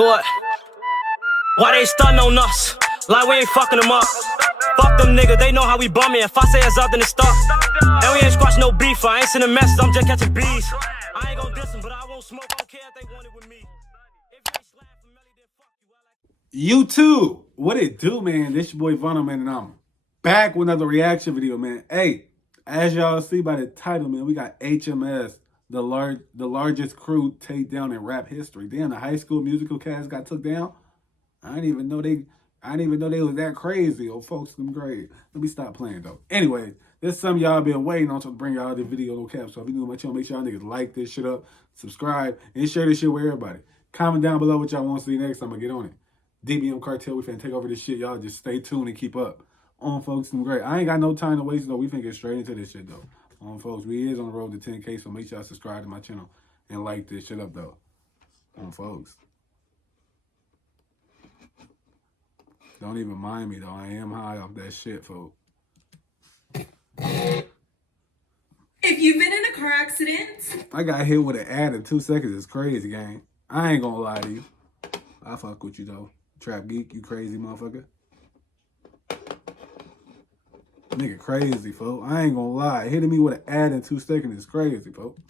Do it. Why they stuntin' on us? Like we ain't fucking them up. Fuck them niggas, they know how we bumming. If I say it's up, then it's stuck. And we ain't squashing no beef. I ain't sending messages, I'm just catching bees. I ain't gon' diss them, but I won't smoke. I don't care if they want it with me. You too. What it do, man? This your boy Vonno, man, and I'm back with another reaction video, man. Hey, as y'all see by the title, man, we got HMS, the largest crew take down in rap history. Damn, the High School Musical cast got took down. I didn't even know they was that crazy. Oh, folks, them great. Let me stop playing though. Anyway, this is something y'all been waiting on to bring y'all this video, no cap. So if you're new to my channel, make sure y'all niggas like this shit up, subscribe, and share this shit with everybody. Comment down below what y'all want to see next time I get on it. DBM Cartel, we finna take over this shit. Y'all just stay tuned and keep up. On folks, them great. I ain't got no time to waste though. We finna get straight into this shit though. On folks, we is on the road to 10K, so make sure y'all subscribe to my channel and like this shit up though. On folks. Don't even mind me though. I am high off that shit, folks. If you've been in a car accident, I got hit with an ad in 2 seconds. It's crazy, gang. I ain't gonna lie to you. I fuck with you though. Trap geek, you crazy motherfucker. Nigga crazy, folks. I ain't gonna lie. Hitting me with an ad in 2 seconds is crazy, folks.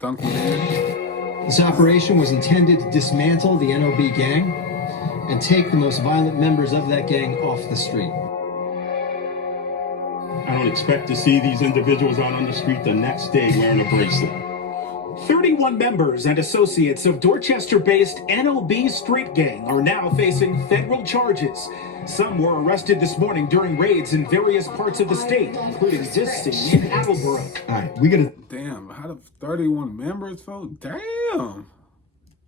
Thank you, man. This operation was intended to dismantle the NOB gang and take the most violent members of that gang off the street. I don't expect to see these individuals out on the street the next day wearing a bracelet. 31 members and associates of Dorchester-based NOB street gang are now facing federal charges. Some were arrested this morning during raids in various parts of the state, including this scene in Attleboro. All right, we gotta... Damn, how the 31 members, folks? Damn.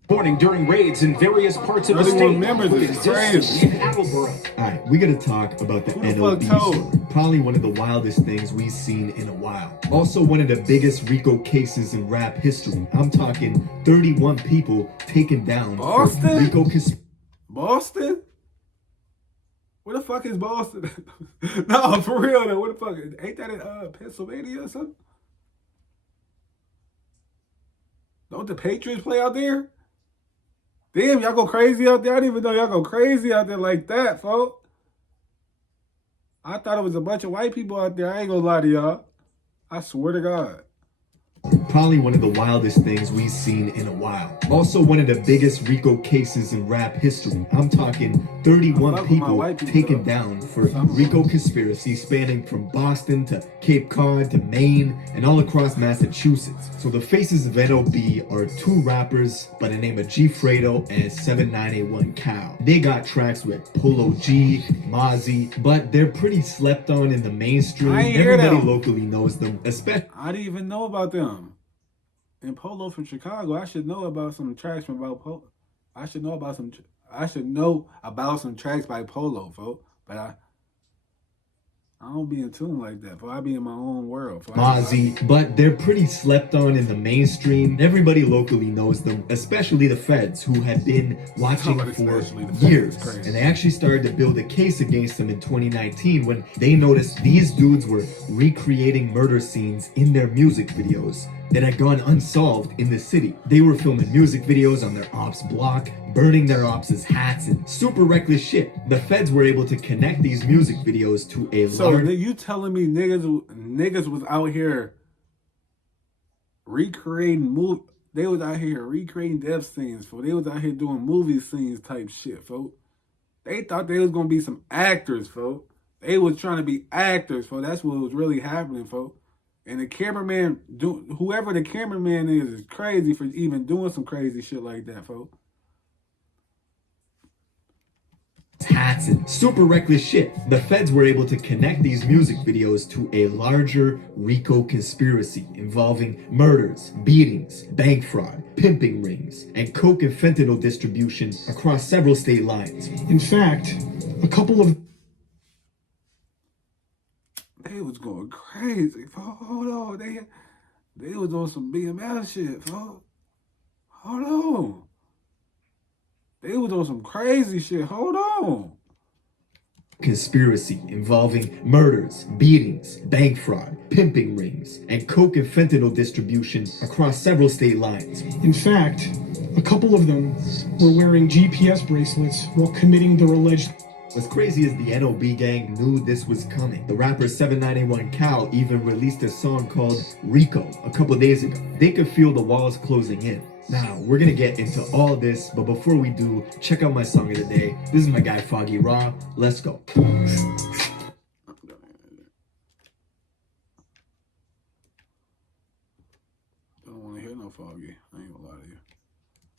Morning during raids in various parts of the state, 31 members is crazy. in Attleboro. All right, we gotta talk about the NOB story. Probably one of the wildest things we've seen in a while. Also one of the biggest RICO cases in rap history. I'm talking 31 people taken down Boston? for RICO conspiracy. Boston? Where the fuck is Boston? No, for real though. Where the fuck? Ain't that in Pennsylvania or something? Don't the Patriots play out there? Damn, y'all go crazy out there. I didn't even know y'all go crazy out there like that, folks. I thought it was a bunch of white people out there. I ain't gonna lie to y'all. I swear to God. Probably one of the wildest things we've seen in a while. Also one of the biggest RICO cases in rap history. I'm talking 31 people taken down for RICO conspiracy spanning from Boston to Cape Cod to Maine and all across Massachusetts. So the faces of NOB are two rappers by the name of G Fredo and 7981 Cal. They got tracks with Polo G, Mozzie, but they're pretty slept on in the mainstream. Everybody locally knows them, especially... I didn't even know about them. And Polo from Chicago, I should know about some tracks from about Polo. I should know about some tracks by Polo, folks. But I don't be in tune like that, folks. I be in my own world, folks. Mozzie, but they're pretty slept on in the mainstream. Everybody locally knows them, especially the feds, who had been watching for years. And they actually started to build a case against them in 2019 when they noticed these dudes were recreating murder scenes in their music videos that had gone unsolved in the city. They were filming music videos on their ops block, burning their ops' hats, and super reckless shit. The feds were able to connect these music videos to a So you telling me niggas was out here recreating they was out here recreating death scenes, folks. They was out here doing movie scenes type shit, folks. They thought they was gonna be some actors, folks. They was trying to be actors, folks. That's what was really happening, folks. And the cameraman, whoever the cameraman is crazy for even doing some crazy shit like that, folks. Hats and super reckless shit. The feds were able to connect these music videos to a larger RICO conspiracy involving murders, beatings, bank fraud, pimping rings, and coke and fentanyl distribution across several state lines. In fact, a couple of... They was going crazy, folks. Hold on. They was on some BML shit, folks. Hold on. They was on some crazy shit. Hold on. Conspiracy involving murders, beatings, bank fraud, pimping rings, and coke and fentanyl distribution across several state lines. In fact, A couple of them were wearing GPS bracelets while committing their alleged. What's crazy is the NOB gang knew this was coming. The rapper 791 Cal even released a song called Rico a couple days ago. They could feel the walls closing in. Now, we're gonna get into all this, but before we do, check out my song of the day. This is my guy Foggy Raw. Let's go. I don't want to hear no Foggy. I ain't gonna lie to you.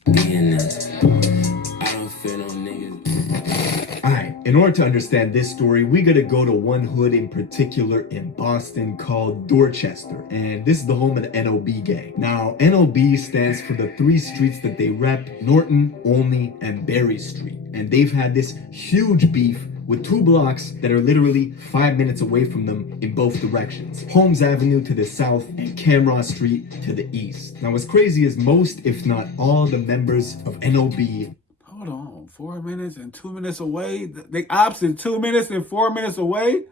I don't feel no niggas. Alright, in order to understand this story, we gotta go to one hood in particular in Boston called Dorchester, and this is the home of the NOB gang. Now, NOB stands for the three streets that they rep: Norton, Olney, and Berry Street. And they've had this huge beef with two blocks that are literally 5 minutes away from them in both directions. Holmes Avenue to the south and Camross Street to the east. Now what's crazy is most, if not all, the members of NOB. Hold on, 4 minutes and 2 minutes away? They opposite 2 minutes and 4 minutes away?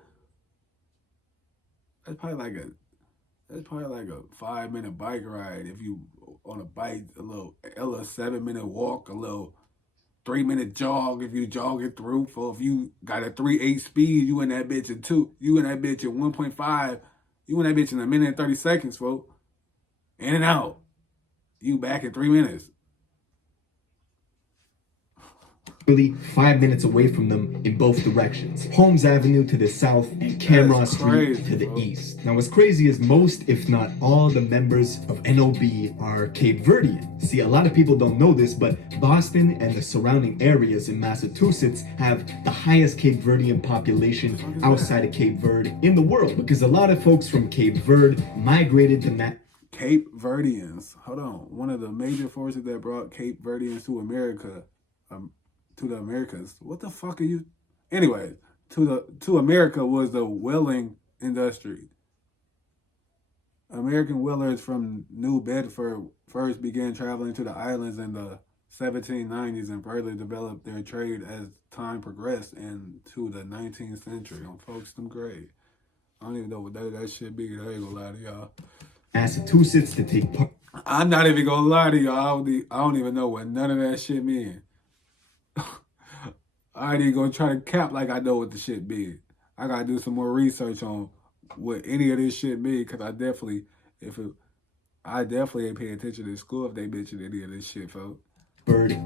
That's probably like a 5 minute bike ride if you on a bike, a little 7 minute walk, a little 3 minute jog if you jog it through. For if you got a 3.8 speed, you in that bitch in 1.5. You in that bitch in 1 minute and 30 seconds, folks. In and out. You back in 3 minutes. Really 5 minutes away from them in both directions. Holmes Avenue to the south and Camross Street to the east. Now what's crazy is most, if not all, the members of NOB are Cape Verdean. See, a lot of people don't know this, but Boston and the surrounding areas in Massachusetts have the highest Cape Verdean population outside of Cape Verde in the world, because a lot of folks from Cape Verde migrated to Cape Verdeans. Hold on. One of the major forces that brought Cape Verdeans to America, to the Americas. What the fuck are you? Anyway, to America was the whaling industry. American whalers from New Bedford first began traveling to the islands in the 1790s and further developed their trade as time progressed into the 19th century. On folks, them great. I don't even know what that shit be. I ain't gonna lie to y'all. Massachusetts to take part. I'm not even gonna lie to y'all. I don't even know what none of that shit mean. I ain't even gonna try to cap like I know what the shit be. I gotta do some more research on what any of this shit mean, because I definitely ain't paying attention to school if they mention any of this shit, folks.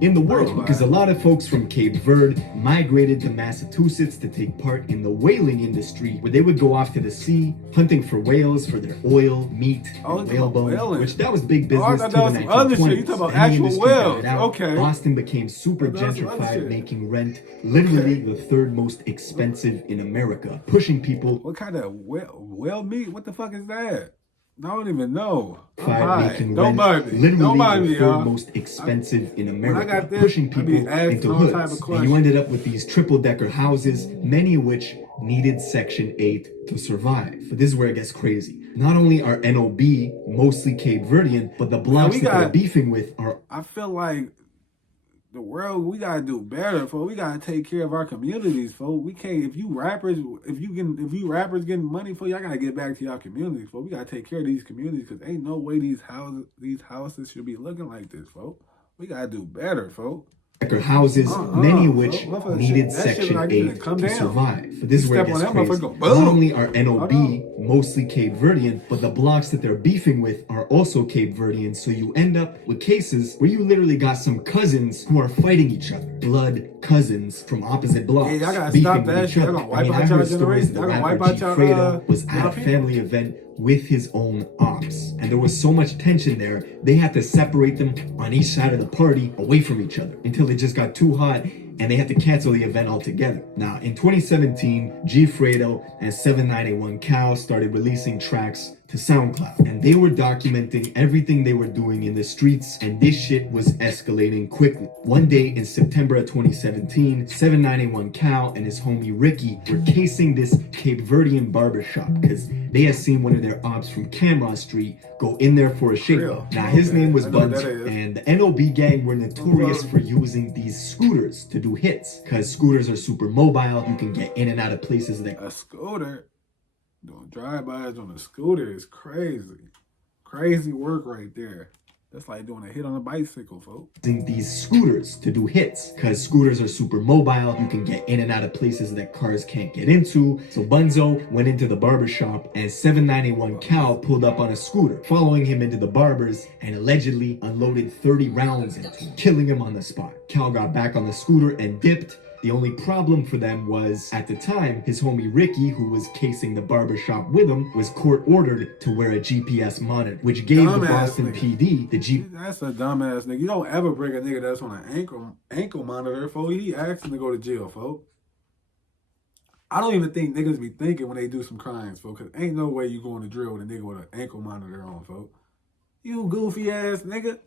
In the world, because a lot of folks from Cape Verde migrated to Massachusetts to take part in the whaling industry, where they would go off to the sea hunting for whales for their oil, meat, and whalebone, which that was big business till the 1920s. You talking about actual whales? Okay. Boston became super gentrified, making rent literally the third most expensive in America, pushing people. What kind of whale meat? What the fuck is that? I don't even know. Don't mind me. Literally the third most expensive in America, pushing people into hoods. And you ended up with these triple-decker houses, many of which needed Section 8 to survive. But this is where it gets crazy. Not only are NOB mostly Cape Verdean, but the blocks that they're beefing with are... I feel like the world, we gotta do better, folks. We gotta take care of our communities, folks. We can't, if you rappers getting money for y'all, gotta get back to y'all communities, folks. We gotta take care of these communities, because ain't no way these houses should be looking like this, folks. We gotta do better, folks. Houses, many of which needed Section 8 to survive. But this is where it gets crazy. Not only are NOB mostly Cape Verdean, but the blocks that they're beefing with are also Cape Verdean, so you end up with cases where you literally got some cousins who are fighting each other. Blood cousins from opposite blocks. Yeah, y'all gotta stop that shit. Y'all gonna wipe out y'all generation. Y'all gonna wipe out y'all Fredo was at a family event with his own ops, and there was so much tension there, they had to separate them on each side of the party away from each other until it just got too hot and they had to cancel the event altogether. Now, in 2017, G Fredo and 791 Cal started releasing tracks to SoundCloud, and they were documenting everything they were doing in the streets, and this shit was escalating quickly. One day in September of 2017, 791 Cal and his homie Ricky were casing this Cape Verdean barbershop because they had seen one of their ops from Camross Street go in there for a shave. Now, his name was Buns, and the NOB gang were notorious for using these scooters to do hits, because scooters are super mobile. You can get in and out of places like a scooter. Doing drive-bys on a scooter is crazy. Crazy work right there. That's like doing a hit on a bicycle, folks. These scooters to do hits, because scooters are super mobile. You can get in and out of places that cars can't get into. So Bunzo went into the barber shop, and 791 Cal pulled up on a scooter, following him into the barber's, and allegedly unloaded 30 rounds into him, killing him on the spot. Cal got back on the scooter and dipped. The only problem for them was, at the time, his homie Ricky, who was casing the barbershop with him, was court-ordered to wear a GPS monitor, which gave the Boston PD the That's a dumbass nigga. You don't ever bring a nigga that's on an ankle monitor, folks. He asking to go to jail, folks. I don't even think niggas be thinking when they do some crimes, folks, because ain't no way you going to drill with a nigga with an ankle monitor on, folks. You goofy ass nigga.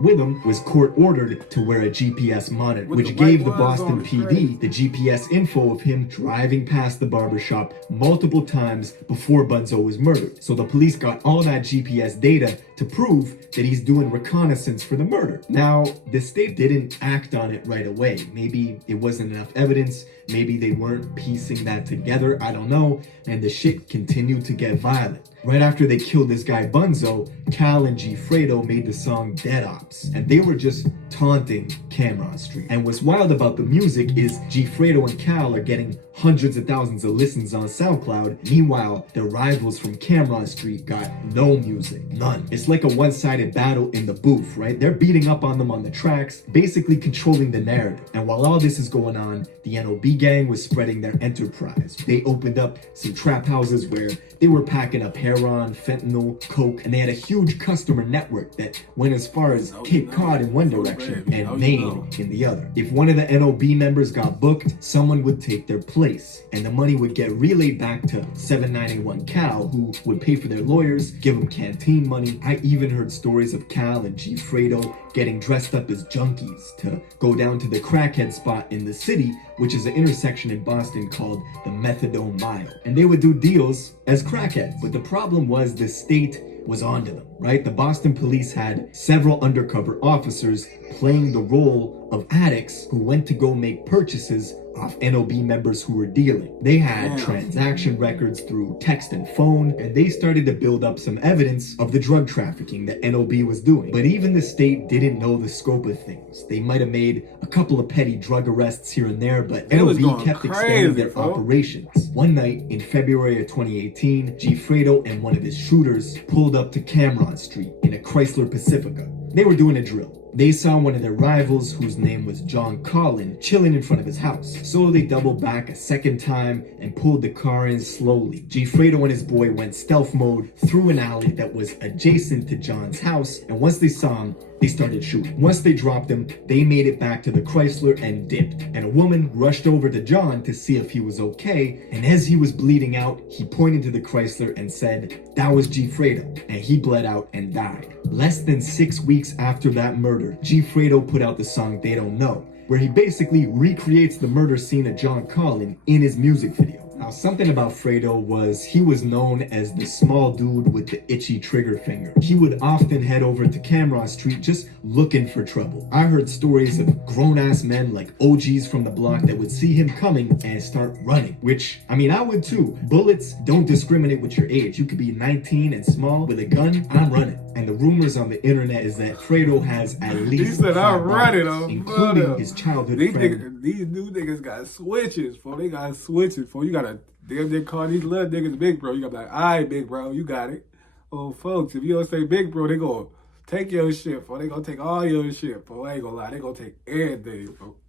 With him was court-ordered to wear a GPS monitor, which gave the Boston PD the GPS info of him driving past the barbershop multiple times before Bunzo was murdered. So the police got all that GPS data to prove that he's doing reconnaissance for the murder. Now, the state didn't act on it right away. Maybe it wasn't enough evidence. Maybe they weren't piecing that together. I don't know. And the shit continued to get violent. Right after they killed this guy Bunzo, Cal and G Fredo made the song Dead Ops, and they were just taunting Cameron Street. And what's wild about the music is G Fredo and Cal are getting hundreds of thousands of listens on SoundCloud. Meanwhile, their rivals from Cameron Street got no music, none. It's like a one-sided battle in the booth, right? They're beating up on them on the tracks, basically controlling the narrative. And while all this is going on, the NOB gang was spreading their enterprise. They opened up some trap houses where they were packing up heroin, fentanyl, coke, and they had a huge customer network that went as far as Cape Cod in one direction and Maine in the other. If one of the NOB members got booked, someone would take their place, and the money would get relayed back to 791 Cal, who would pay for their lawyers, give them canteen money. I even heard stories of Cal and G Fredo getting dressed up as junkies to go down to the crackhead spot in the city, which is an intersection in Boston called the Methadone Mile. And they would do deals as crackheads. But the problem was the state was onto them, right? The Boston police had several undercover officers playing the role of addicts who went to go make purchases off NOB members who were dealing. They had transaction records through text and phone, and they started to build up some evidence of the drug trafficking that NOB was doing. But even the state didn't know the scope of things. They might have made a couple of petty drug arrests here and there, but NOB kept expanding their operations. One night in February of 2018, G Fredo and one of his shooters pulled up to Cameron Street in a Chrysler Pacifica. They were doing a drill. They saw one of their rivals, whose name was John Collin, chilling in front of his house. So they doubled back a second time and pulled the car in slowly. G Fredo and his boy went stealth mode through an alley that was adjacent to John's house, and once they saw him, they started shooting. Once they dropped him, they made it back to the Chrysler and dipped. And a woman rushed over to John to see if he was okay, and as he was bleeding out, he pointed to the Chrysler and said, "That was G Fredo," and he bled out and died. Less than 6 weeks after that murder, G Fredo put out the song They Don't Know, where he basically recreates the murder scene of John Collin in his music video. Now, something about Fredo was he was known as the small dude with the itchy trigger finger. He would often head over to Cameron Street just looking for trouble. I heard stories of grown-ass men like OGs from the block that would see him coming and start running, which, I mean, I would too. Bullets don't discriminate with your age. You could be 19 and small with a gun, I'm running. And the rumors on the internet is that Fredo has at least 5 bodies, including his childhood friend. These new niggas got switches, for they got switches, for you gotta damn near call these little niggas big bro. You gotta be like, alright, big bro, you got it. Oh, folks, if you don't say big bro, they gonna take your shit, for they gonna take all your shit, for I ain't gonna lie, they gonna take everything, folks.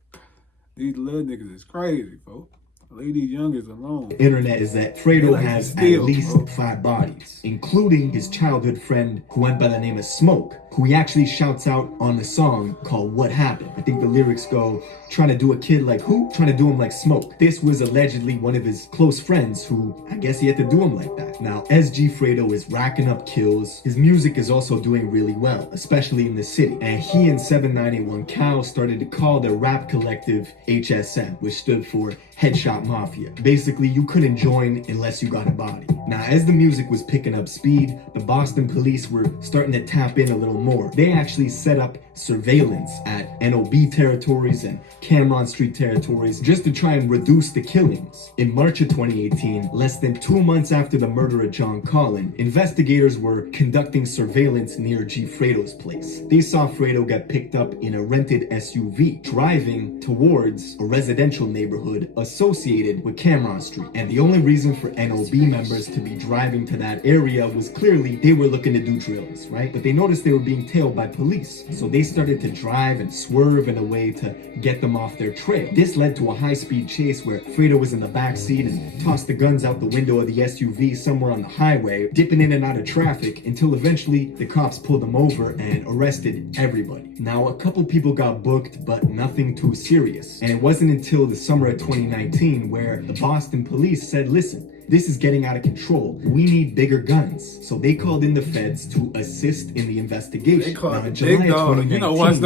These little niggas is crazy, folks. Leave these youngers alone. The internet is that Fredo has at least 5 bodies, including his childhood friend who went by the name of Smoke, who he actually shouts out on the song called What Happened. I think the lyrics go, trying to do a kid like who? Trying to do him like Smoke. This was allegedly one of his close friends who, I guess he had to do him like that. Now, as G Fredo is racking up kills, his music is also doing really well, especially in the city. And he and 791 Cal started to call their rap collective HSM, which stood for headshot mafia. Basically, you couldn't join unless you got a body. Now, as the music was picking up speed, the Boston police were starting to tap in a little more. They actually set up surveillance at NOB territories and Cameron Street territories just to try and reduce the killings. In March of 2018, less than 2 months after the murder of John Collin, investigators were conducting surveillance near G. Fredo's place. They saw Fredo get picked up in a rented SUV, driving towards a residential neighborhood associated with Cameron Street. And the only reason for NOB members to be driving to that area was clearly they were looking to do drills, right? But they noticed they were being tailed by police. So they started to drive and swerve in a way to get them off their trail. This led to a high-speed chase where Fredo was in the back seat and tossed the guns out the window of the SUV somewhere on the highway, dipping in and out of traffic until eventually the cops pulled them over and arrested everybody. Now, a couple people got booked, but nothing too serious. And it wasn't until the summer of 2019 where the Boston police said, listen, this is getting out of control. We need bigger guns. So they called in the feds to assist in the investigation. They called now, the big dog. You know, once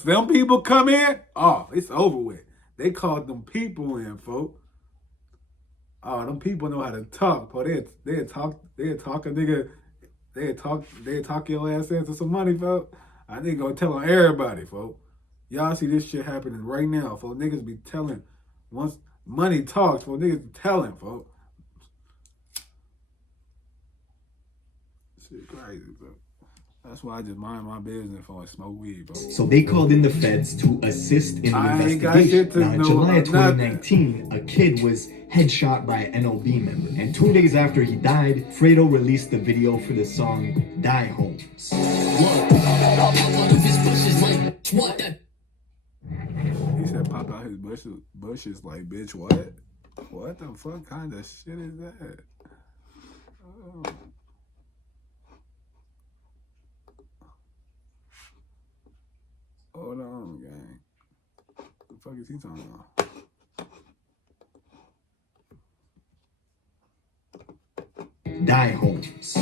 them people come in, oh, it's over with. They called them people in, folks. Oh, them people know how to talk, bro. They talk a nigga. They talk your ass into some money, folks. I think gonna tell on everybody, folks. Y'all see this shit happening right now, folks. Niggas be telling. Once money talks, folks, niggas be telling, folks. Shit crazy, bro. That's why I just mind my business before I smoke weed, bro. So they called in the feds to assist in the investigation. Now, in July of 2019, a kid was headshot by an NOB member. And 2 days after he died, Fredo released the video for the song Die Homes. He said pop out his bushes like, bitch, what? What the fuck kind of shit is that? Oh. Hold on, gang. What the fuck is he talking about? Die Homes.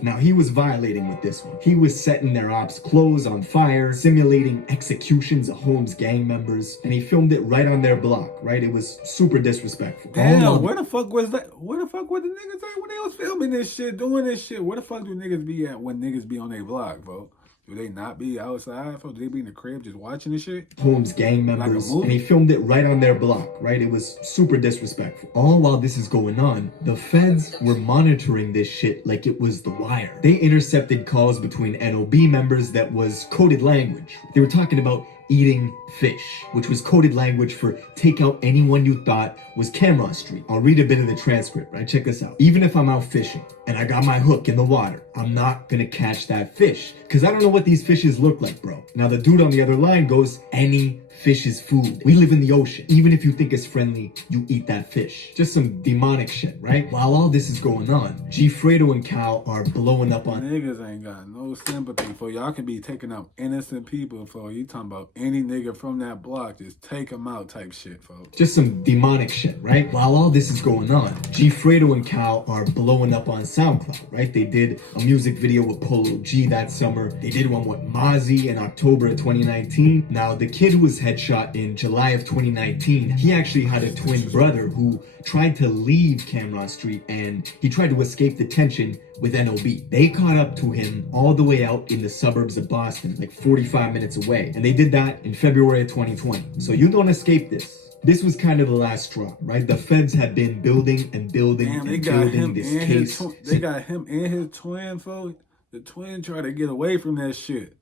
Now, he was violating with this one. He was setting their ops' clothes on fire, simulating executions of Holmes gang members, and he filmed it right on their block, right? It was super disrespectful. Damn, where the fuck was that? Where the fuck were the niggas at when they was filming this shit, doing this shit? Where the fuck do niggas be at when niggas be on their block, bro? Do they not be outside? Do they be in the crib just watching this shit? Holmes gang members, and he filmed it right on their block, right? It was super disrespectful. All while this is going on, the feds were monitoring this shit like it was The Wire. They intercepted calls between NOB members that was coded language. They were talking about eating fish, which was coded language for take out anyone you thought was Cameron Street. I'll read a bit of the transcript, right? Check this out. Even if I'm out fishing and I got my hook in the water, I'm not gonna catch that fish because I don't know what these fishes look like, bro. Now the dude on the other line goes, any fish is food. We live in the ocean. Even if you think it's friendly, you eat that fish. Just some demonic shit, right? While all this is going on, G. Fredo and Cal are blowing up on niggas ain't got no sympathy for y'all. Can be taking out innocent people for you talking about any nigga from that block, just take them out type shit, folks. Just some demonic shit, right? While all this is going on, G. Fredo and Cal are blowing up on SoundCloud, right? They did a music video with Polo G that summer. They did one with Mozzie in October of 2019. Now, the kid who was headshot in July of 2019, he actually had a twin brother who tried to leave Cameron Street and he tried to escape detention with NOB. They caught up to him all the way out in the suburbs of Boston, like 45 minutes away. And they did that in February of 2020. So you don't escape this. This was kind of the last straw, right? The feds had been building and building and building this case. They got him and his twin, folks. The twin tried to get away from that shit.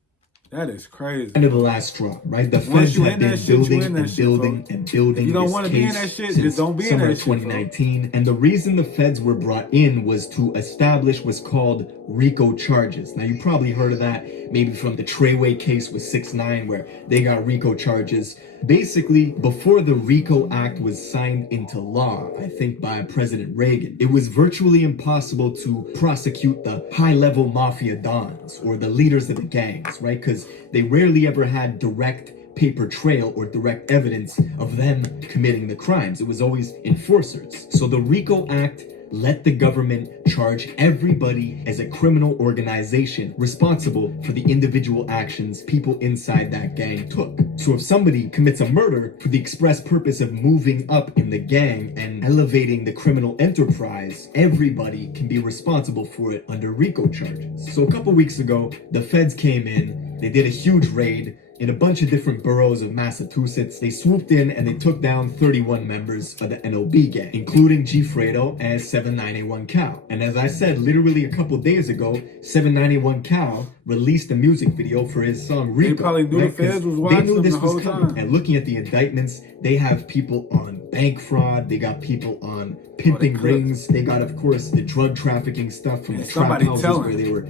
That is crazy. Kind of the last straw, right? The feds have been building and building and building. You don't want to be in that shit, just don't be in that shit. 2019, and the reason the feds were brought in was to establish what's called RICO charges. Now, you probably heard of that, maybe from the Treyway case with 6ix9ine, where they got RICO charges. Basically, before the RICO Act was signed into law, I think by President Reagan, it was virtually impossible to prosecute the high-level mafia dons or the leaders of the gangs, right? Because they rarely ever had direct paper trail or direct evidence of them committing the crimes. It was always enforcers. So the RICO Act let the government charge everybody as a criminal organization responsible for the individual actions people inside that gang took. So if somebody commits a murder for the express purpose of moving up in the gang and elevating the criminal enterprise, everybody can be responsible for it under RICO charges. So a couple weeks ago, the feds came in, they did a huge raid in a bunch of different boroughs of Massachusetts. They swooped in and they took down 31 members of the NOB gang, including G Fredo and 791 Cal. And as I said, literally a couple days ago, 791 Cal released a music video for his song Rico. They probably knew the feds was watching They knew this the whole was coming. time. And looking at the indictments, they have people on bank fraud, they got people on pimping rings, they got, of course, the drug trafficking stuff from the trap houses where they were,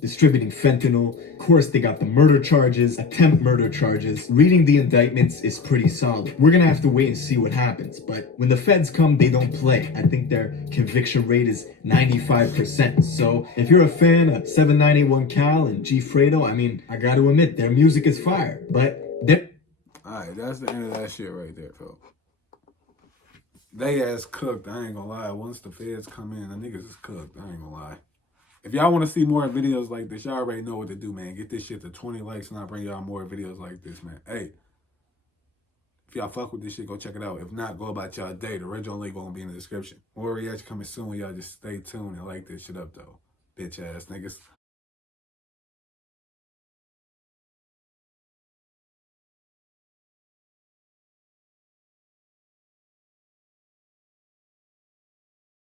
distributing fentanyl. Of course, they got the murder charges, attempt murder charges. Reading the indictments is pretty solid. We're gonna have to wait and see what happens, but when the feds come, they don't play. I think their conviction rate is 95%. So if you're a fan of 791 Cal and G Fredo, I gotta admit, their music is fire, but they're... Alright, that's the end of that shit right there, folks. They ass cooked, I ain't gonna lie. Once the feds come in, the niggas is cooked, I ain't gonna lie. If y'all want to see more videos like this, y'all already know what to do, man. Get this shit to 20 likes and I'll bring y'all more videos like this, man. Hey, if y'all fuck with this shit, go check it out. If not, go about y'all day. The original link won't be in the description. More reaction coming soon. Y'all just stay tuned and like this shit up, though. Bitch ass niggas.